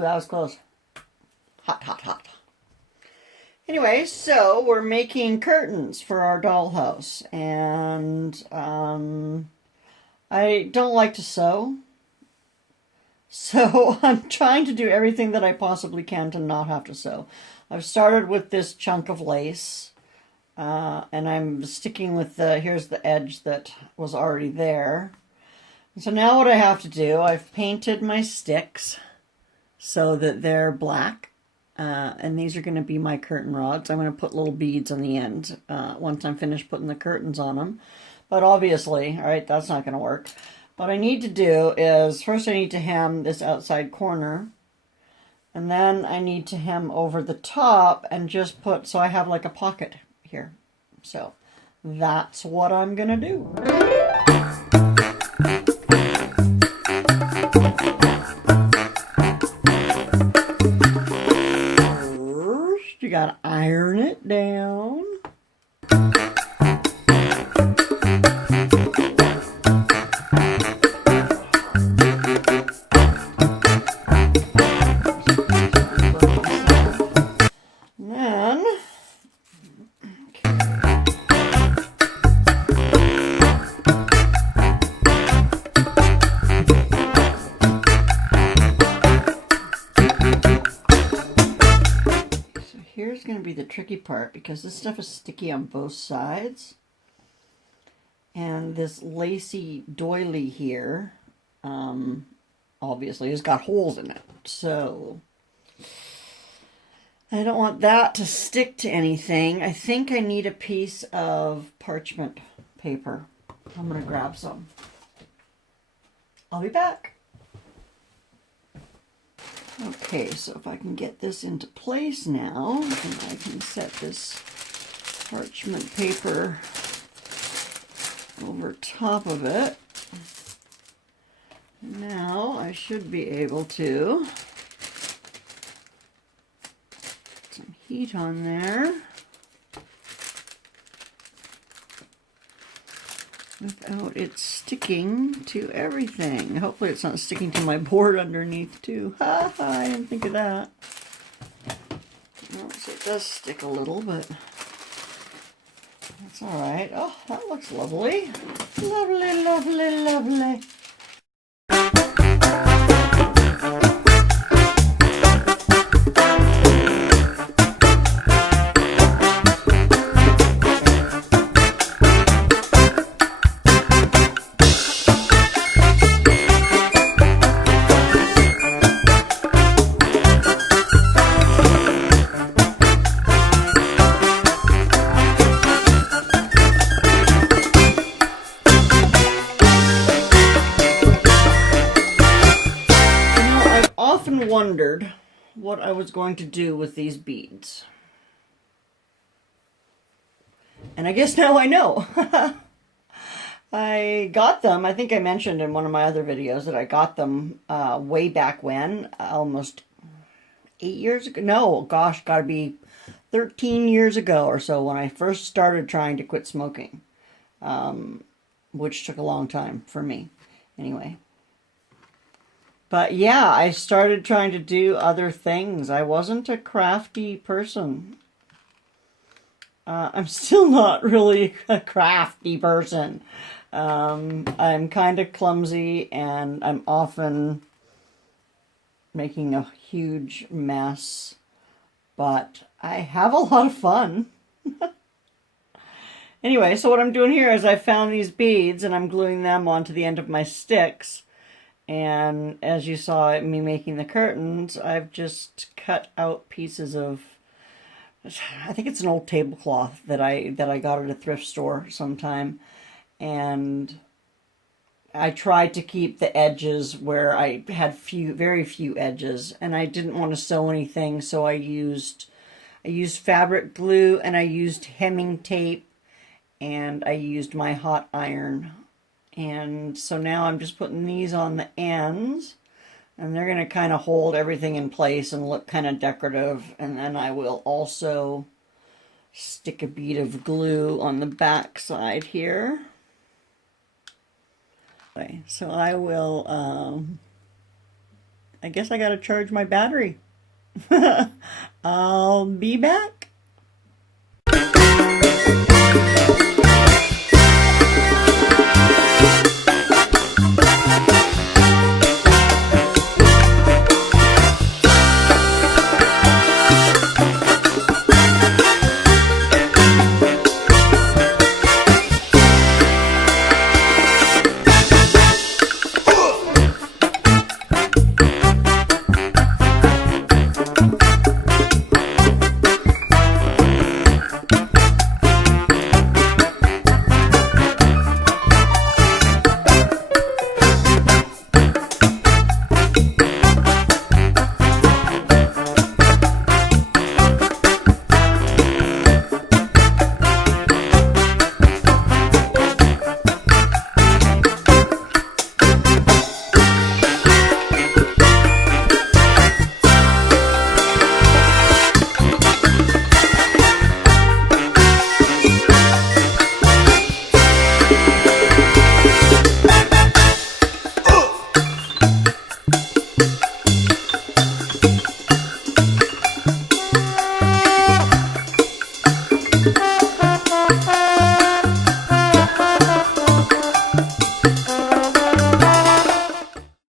Ooh, that was close. Hot, hot, hot. Anyway, so we're making curtains for our dollhouse, and I don't like to sew, so I'm trying to do everything that I possibly can to not have to sew. I've started with this chunk of lace, and I'm sticking with here's the edge that was already there. And so now what I have to do, I've painted my sticks so that they're black, and these are going to be my curtain rods. I'm going to put little beads on the end once I'm finished putting the curtains on them. But obviously, all right, that's not going to work. What I need to do is, first I need to hem this outside corner, and then I need to hem over the top and just put, so I have like a pocket here. So that's what I'm going to do. First, you got to iron it down. Here's going to be the tricky part, because this stuff is sticky on both sides, and this lacy doily here obviously has got holes in it, so I don't want that to stick to anything. I think I need a piece of parchment paper. I'm going to grab some. I'll be back. Okay, so if I can get this into place now, then I can set this parchment paper over top of it. Now I should be able to put some heat on there without it sticking to everything. Hopefully it's not sticking to my board underneath too. Ha ha, I didn't think of that. Well, so it does stick a little, but that's alright. Oh, that looks lovely. Lovely, lovely, lovely. Wondered what I was going to do with these beads. And I guess now I know. I got them, I think I mentioned in one of my other videos that I got them way back when, almost 8 years ago. No, gosh, gotta be 13 years ago or so, when I first started trying to quit smoking, which took a long time for me anyway. But yeah, I started trying to do other things. I wasn't a crafty person. I'm still not really a crafty person. I'm kind of clumsy, and I'm often making a huge mess. But I have a lot of fun. Anyway, so what I'm doing here is I found these beads, and I'm gluing them onto the end of my sticks. And as you saw me making the curtains, I've just cut out pieces of, I think it's an old tablecloth that I got at a thrift store sometime. And I tried to keep the edges where I had very few edges, and I didn't want to sew anything, so I used fabric glue, and I used hemming tape, and I used my hot iron. And so now I'm just putting these on the ends, and they're going to kind of hold everything in place and look kind of decorative. And then I will also stick a bead of glue on the back side here. Okay, so I will I guess I gotta charge my battery. I'll be back.